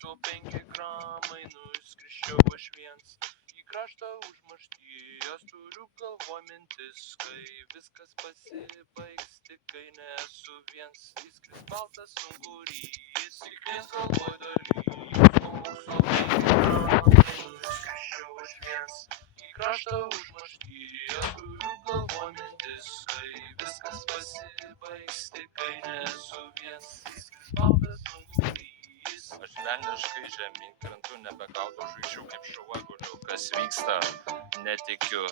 kokso 5 gramai, nuskrisčiau aš viens. Į kraštą užmaršties turiu galvoj mintis, kai viskas pasibaigs, tik kai nesu viens. Įskris baltas ungurys, tik viens galvoj dalys, kokso 5 gramai, nuskrisčiau aš viens. Į kraštą užmaršties turiu galvoj mintis, kai viskas pasibaigs, tik kai nesu viens. Įskris baltas ungurys. Aš velniškai žemyn krentu, nebegaudo žvaigždžių kaip šuva guliu. Kas vyksta, netikiu,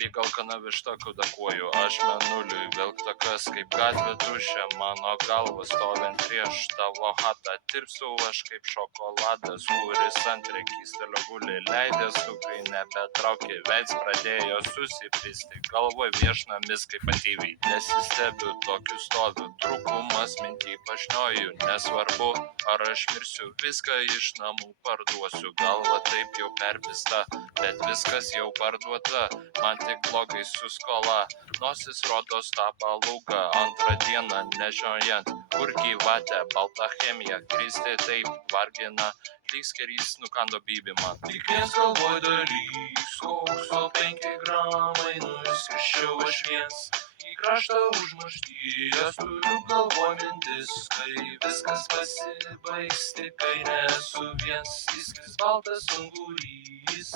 lyg alkana višta kudakuoju. Aš mėnuliui vilktakas kaip gatvė tuščia, mano galva stovint prieš tavo hatą. Tirpsiu aš kaip šokoladas, kuris ant rekystelio guli. Leidęs kai nebetraukė, veids pradėjo susipristi. Galvoj viešnamis kaip atyviai, nesistebiu, tokiu stoviu. Trūkumas mintį pašnioju, nesvarbu ar aš mirsiu, viską iš namų parduosiu. Galva taip jau perpista, bet viskas jau parduota. Man tik blogai su skola, nosis rodos tapa lūga. Antrą dieną nežinojant, kur gyvatė, balta chemija, kristė taip vargina. Lyg skerys nukando bybį man. Tik viens galvoj dalys, kokso 5 gramai, nuskrisčiau aš viens. Į kraštą užmaršties turiu galvoj mintis, kai viskas pasibaigs, tik kai nesu viens. Įskris baltas ungurys.